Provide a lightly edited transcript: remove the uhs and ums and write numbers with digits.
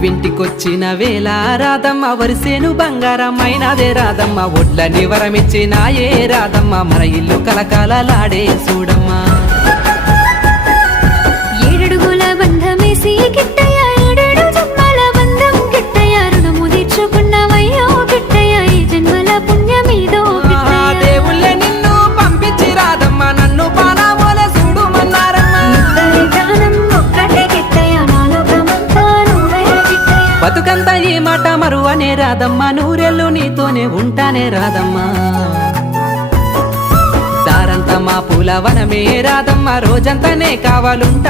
నువ్వింటికొచ్చిన వేళ రాధమ్మ వరిసేను బంగారమైనదే రాధమ్మ ఒడ్లని వరమిచ్చినాయే రాధమ్మ మన ఇల్లు కలకాలలాడే చూడమ్మా ఏడడుగుల బంధమేసి కిట్టయ్య ఏడేడు జన్మల బంధం కిట్టయ్య రుణము తీర్చుకున్నవయ్యో కిట్టయ్య ఈ జన్మల పుణ్యమీదో దేవుళ్ళే నిన్ను పంపించి రాధమ్మ నన్ను పానామోల చూడుమన్నారమ్మా ప్రాణం ఒక్కటే కిట్టయ్య నాలో క్రమంతా నువ్వే కిట్టయ్య బతుకంతా ఈ మాట మరువనే రాధమ్మ నూరెళ్ళు నీతోనే ఉంటానే రాధమ్మ దారంతా మా పూల వనమే రాధమ్మ రోజంతానే కావాలుంటా